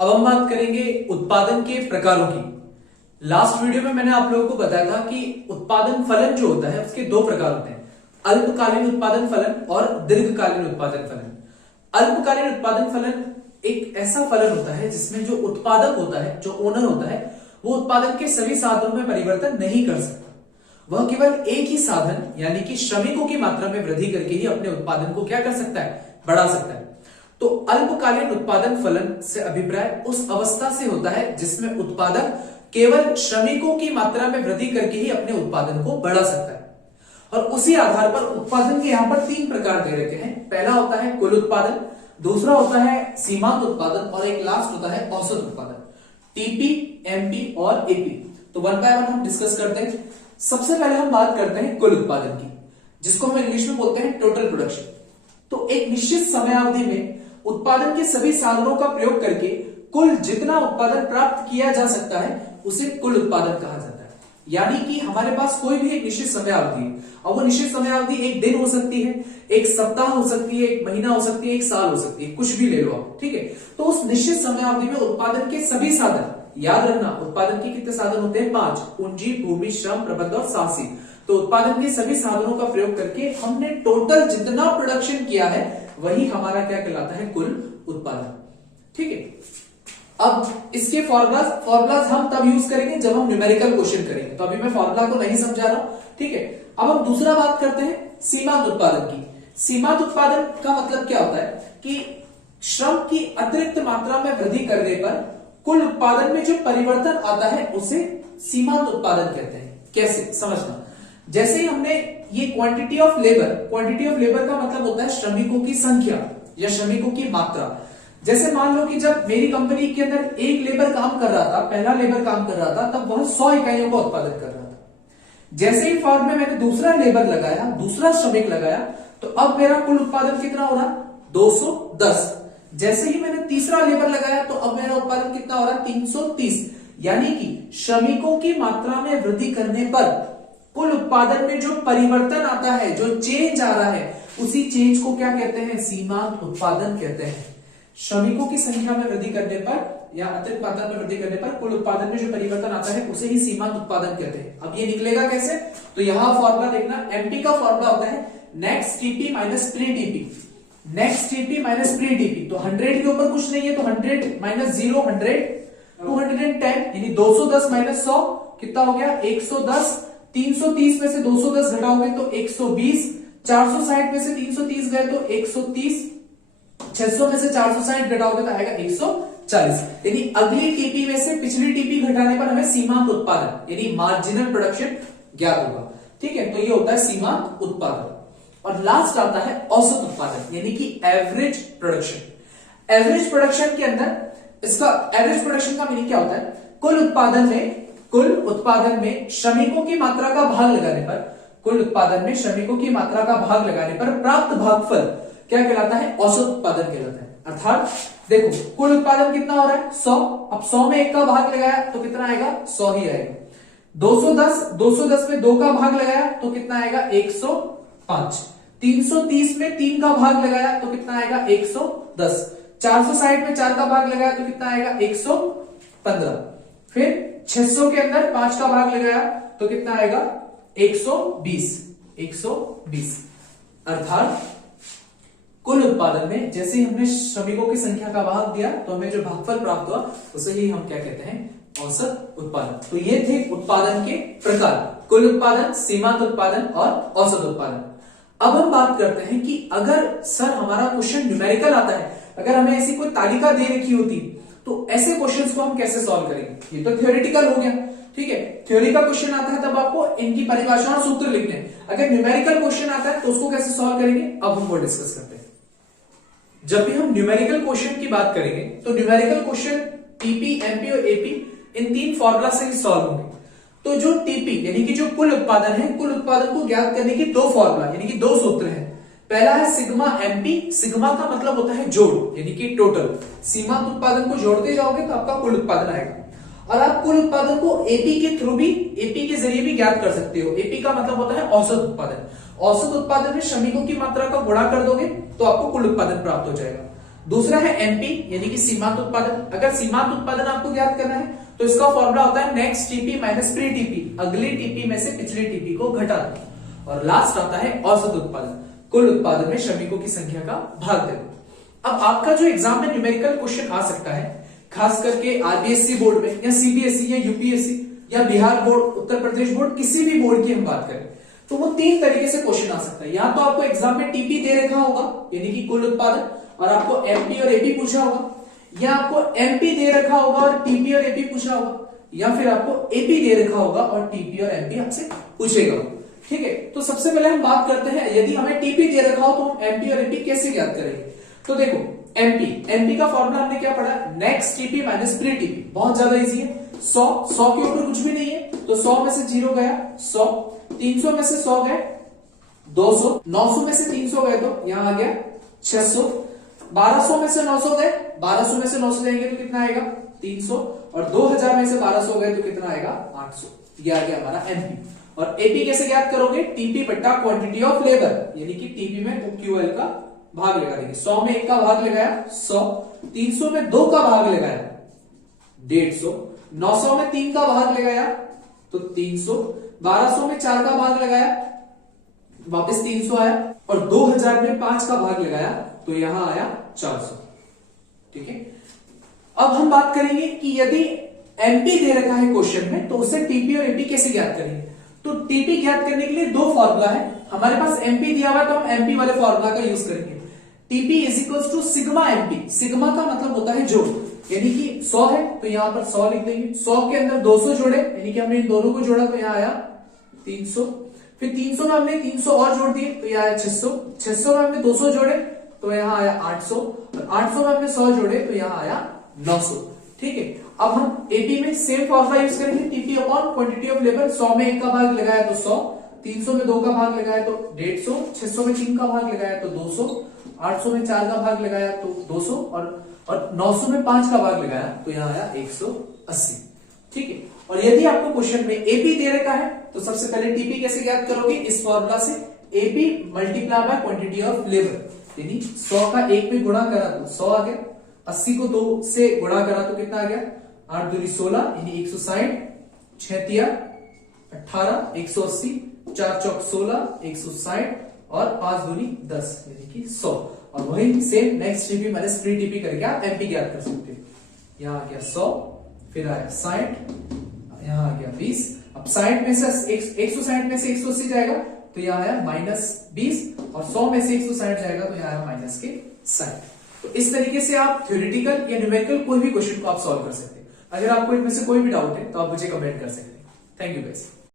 अब हम बात करेंगे उत्पादन के प्रकारों की। लास्ट वीडियो में मैंने आप लोगों को बताया था कि उत्पादन फलन जो होता है उसके दो प्रकार होते हैं, अल्पकालीन उत्पादन फलन और दीर्घकालीन उत्पादन फलन। अल्पकालीन उत्पादन फलन एक ऐसा फलन होता है जिसमें जो उत्पादक होता है, जो ओनर होता है, वो उत्पादन के सभी साधनों में परिवर्तन नहीं कर सकता। वह केवल एक ही साधन यानी कि श्रमिकों की मात्रा में वृद्धि करके ही अपने उत्पादन को क्या कर सकता है, बढ़ा सकता है। तो अल्पकालीन उत्पादन फलन से अभिप्राय उस अवस्था से होता है जिसमें उत्पादक केवल श्रमिकों की मात्रा में वृद्धि करके ही अपने उत्पादन को बढ़ा सकता है। और उसी आधार पर उत्पादन के यहां पर तीन प्रकार दे रखे हैं। पहला होता है कुल उत्पादन, दूसरा होता है सीमांत उत्पादन और एक लास्ट होता है औसत उत्पादन, टीपी, एमपी और एपी। तो वन बाय वन हम डिस्कस करते हैं। सबसे पहले हम बात करते हैं कुल उत्पादन की, जिसको हम इंग्लिश में बोलते हैं टोटल प्रोडक्शन। तो एक निश्चित समयावधि में उत्पादन के सभी साधनों का प्रयोग करके कुल जितना उत्पादन प्राप्त किया जा सकता है उसे कुल उत्पादन कहा जाता है। यानी कि हमारे पास कोई भी एक निश्चित समयावधि है और वो निश्चित समयावधि एक दिन हो सकती है, एक सप्ताह हो सकती है, एक महीना हो सकती है, एक साल हो सकती है, कुछ भी ले लो आप, ठीक है। तो उस निश्चित समयावधि में उत्पादन के सभी साधन, याद रखना उत्पादन के कितने साधन होते हैं, 5, पूंजी, भूमि, श्रम, प्रबंध और साहसी। तो उत्पादन के सभी साधनों का प्रयोग करके हमने टोटल जितना प्रोडक्शन किया है वही हमारा क्या कहलाता है, कुल उत्पादन, ठीक है। अब इसके फॉर्मूलाज हम तब यूज करेंगे जब हम न्यूमेरिकल क्वेश्चन करेंगे, तो अभी मैं फॉर्मूला को नहीं समझा रहा हूं, ठीक है। अब हम दूसरा बात करते हैं सीमांत उत्पादन की। सीमांत उत्पादन का मतलब क्या होता है कि श्रम की अतिरिक्त मात्रा में वृद्धि करने पर कुल उत्पादन में जो परिवर्तन आता है उसे सीमांत उत्पादन कहते हैं। कैसे समझना, जैसे ही हमने ये क्वांटिटी ऑफ लेबर का मतलब होता है श्रमिकों की संख्या या श्रमिकों की मात्रा। जैसे मान लो कि जब मेरी कंपनी के अंदर एक लेबर काम कर रहा था, पहला लेबर काम कर रहा था, तब वह 100 इकाइयों का उत्पादन कर रहा था। जैसे ही फॉर्म में मैंने दूसरा लेबर लगाया, दूसरा श्रमिक लगाया, तो अब मेरा कुल उत्पादन कितना हो रहा, 210। जैसे ही मैंने तीसरा लेबर लगाया तो अब मेरा उत्पादन कितना हो रहा है, 330। यानी कि श्रमिकों की मात्रा में वृद्धि करने पर कुल उत्पादन में जो परिवर्तन आता है, जो चेंज आ रहा है, उसी चेंज को क्या कहते हैं, सीमांत उत्पादन कहते हैं। श्रमिकों की संख्या में वृद्धि करने पर या अतिरिक्त मात्रा में वृद्धि करने पर कुल उत्पादन में जो परिवर्तन आता है उसे ही सीमांत उत्पादन कहते हैं। अब ये निकलेगा कैसे, तो यहां फॉर्मूला देखना, एमपी का फॉर्मूला होता है next TP minus pre TP. Next TP minus pre TP, तो 100 के ऊपर कुछ नहीं है, तो 100 माइनस 0 100, 210 यानी 210 माइनस 100 कितना हो गया, 110। 330 में से 210 घटाओगे तो 120, 460 में से 330 गए तो 130, 600 में से 460 घटाओगे तो आएगा 140। यानी अगली टीपी में से पिछली टीपी घटाने पर हमें सीमांत उत्पादन यानी मार्जिनल प्रोडक्शन ज्ञात होगा, ठीक है। तो ये होता है सीमांत उत्पादन। और लास्ट आता है औसत उत्पादन यानी कि एवरेज प्रोडक्शन। एवरेज प्रोडक्शन के अंदर इसका एवरेज प्रोडक्शन का मीनिंग क्या होता है, कुल उत्पादन में श्रमिकों की मात्रा का भाग लगाने पर, कुल उत्पादन में श्रमिकों की मात्रा का भाग लगाने पर प्राप्त भागफल क्या कहलाता है, औसत उत्पादन कहलाता है। अर्थात देखो कुल उत्पादन कितना हो रहा है, 100। अब 100 में 1 का भाग लगाया तो कितना आएगा, 100 ही आएगा। 210 में 2 का भाग लगाया तो कितना आएगा, 105। 330 में 3 का भाग लगाया तो कितना आएगा, 110। 460 में 4 का भाग लगाया तो कितना आएगा, 115। फिर 600 के अंदर 5 का भाग लगाया तो कितना आएगा, 120। अर्थात कुल उत्पादन में जैसे ही हमने श्रमिकों की संख्या का भाग दिया तो हमें जो भागफल प्राप्त हुआ उसे ही हम क्या कहते हैं, औसत उत्पादन। तो ये थे उत्पादन के प्रकार, कुल उत्पादन, सीमांत उत्पादन और औसत उत्पादन। अब हम बात करते हैं कि अगर सर हमारा क्वेश्चन न्यूमेरिकल आता है, अगर हमें ऐसी कोई तालिका दे रखी होती तो ऐसे क्वेश्चंस को हम कैसे सॉल्व करेंगे। ये तो थ्योरेटिकल हो गया, ठीक है। थ्योरी का क्वेश्चन आता है तब आपको इनकी परिभाषा और सूत्र लिखने हैं। अगर न्यूमेरिकल क्वेश्चन आता है तो उसको कैसे सॉल्व करेंगे, अब हम वो डिस्कस करते हैं। जब भी हम न्यूमेरिकल क्वेश्चन की बात करेंगे तो न्यूमेरिकल क्वेश्चन टीपी, एमपी और एपी इन 3 फॉर्मूला से ही सॉल्व होंगे। तो जो टीपी यानी कि जो कुल उत्पादन है, कुल उत्पादन को ज्ञात करने की 2 फॉर्मूला यानी कि 2 सूत्र हैं। पहला है सिग्मा एमपी, सिग्मा का मतलब होता है जोड़ यानी कि टोटल। सीमांत उत्पादन को जोड़ते जाओगे तो आपका कुल उत्पादन आएगा। और आप कुल उत्पादन को एपी के थ्रू भी, एपी के जरिए भी ज्ञात कर सकते हो। एपी का मतलब होता है औसत उत्पादन। औसत उत्पादन में श्रमिकों की मात्रा का गुणा कर दोगे तो आपको कुल उत्पादन प्राप्त हो जाएगा। दूसरा है एमपी यानी कि सीमांत उत्पादन। अगर सीमांत उत्पादन आपको ज्ञात करना है तो इसका फॉर्मूला होता है next TP minus pre TP, अगली टीपी में से पिछली टीपी को घटा दो। और लास्ट आता है औसत उत्पादन, कुल उत्पादन में श्रमिकों की संख्या का भाग दे दो। अब आपका जो एग्जाम में न्यूमेरिकल क्वेश्चन आ सकता है, खास करके आरबीएससी बोर्ड में या सीबीएसई या यूपीएससी या बिहार बोर्ड, उत्तर प्रदेश बोर्ड, किसी भी बोर्ड की हम बात करें तो वो 3 तरीके से क्वेश्चन आ सकता है। या तो आपको एग्जाम में टीपी दे रखा होगा यानी कि कुल उत्पादन, और आपको एमपी और एपी पूछा होगा, या आपको एमपी दे रखा होगा और टीपी और एपी पूछा होगा, या फिर आपको एपी दे रखा होगा और टीपी और एमपी आपसे पूछेगा। ठीक है, तो सबसे पहले हम बात करते हैं, यदि हमें टीपी दे रखा हो तो हम एमपी और एपी कैसे ज्ञात करेंगे। तो देखो एमपी का फॉर्मूला हमने क्या पढ़ा, next TP minus pre TP. बहुत ज्यादा इजी है, 100 के ऊपर कुछ भी नहीं है तो 100 में से 0 गया 100, 300 में से 100 गए 200, 900 में से 300 गए तो यहां आ गया 600, 1200 में से 900 गए, 1200 में से 900 जाएंगे तो कितना आएगा 300, और 2000 में से 1200 गए तो कितना आएगा 800। ये आ गया हमारा एमपी। और एपी कैसे ज्ञात करोगे, टीपी बट्टा क्वांटिटी ऑफ लेबर, यानी कि टीपी में क्यूएल का भाग लगा देंगे। 100 में 1 का भाग लगाया 100, 300 में 2 का भाग लगाया 150, 900 में 3 का भाग लगाया तो 300, 1200 में 4 का भाग लगाया वापस 300 आया, और 2000 में 5 का भाग लगाया तो यहां आया 400। ठीक है, अब हम बात करेंगे कि यदि एमपी दे रखा है क्वेश्चन में तो उससे टीपी और एपी कैसे ज्ञात करेंगे। तो टीपी ज्ञात करने के लिए 2 फॉर्मूला है हमारे पास। एमपी दिया हुआ है तो हम एमपी वाले फॉर्मूला का यूज करेंगे। TP is equal to sigma MP. Sigma का मतलब होता है जोड़, यानी कि 100 है तो यहां पर 100 लिख देंगे, 100 के अंदर 200 जोड़े यानी कि हमने इन दोनों को जोड़ा तो यहां आया 300, फिर 300 में हमने 300 और जोड़ दिए तो यहां आया 600, 600 में हमने 200 जोड़े तो यहां आया 800, और 800 में हमने 100 जोड़े तो यहां आया 900। ठीक है, अब हम एपी में सेम फॉर्मूला यूज करेंगे, TP upon quantity of labour. 100 में 1 का भाग लगाया तो 100, 300 में 2 का भाग लगाया तो 150, 600 में 3 का भाग लगाया तो 200, 800 में 4 का भाग लगाया तो 200, और 900 में 5 का भाग लगाया तो यहां आया 180। ठीक है, और यदि आपको क्वेश्चन में एपी दे रखा है तो सबसे पहले टीपी कैसे ज्ञात करोगे, इस फॉर्मूला से, AP multiply by quantity of labour, यानी 100 का 1 में गुणा करा तो 100 आ गया, 80 को 2 से गुणा करा तो कितना आ गया 8 दूनी 16 यानी 160, 6 तिया 18, 180, 4 चौक 16, 160, और 5 दूनी 10 यानी कि 100। और वही same next TP minus pre TP करके आप एमपी ज्ञात कर सकते हैं। यहां आ गया 100, फिर आया 60, यहां आ गया 20। अब 60 में से 160 में से 180 जाएगा तो यहां आया -20, और 100 में से 160 जाएगा तो यहां आया माइनस के 60। तो इस तरीके से आप थ्योरेटिकल या न्यूमेरिकल कोई भी क्वेश्चन को आप सॉल्व कर सकते हैं। अगर आपको इनमें से कोई भी डाउट है तो आप मुझे कमेंट कर सकते हैं। Thank you guys.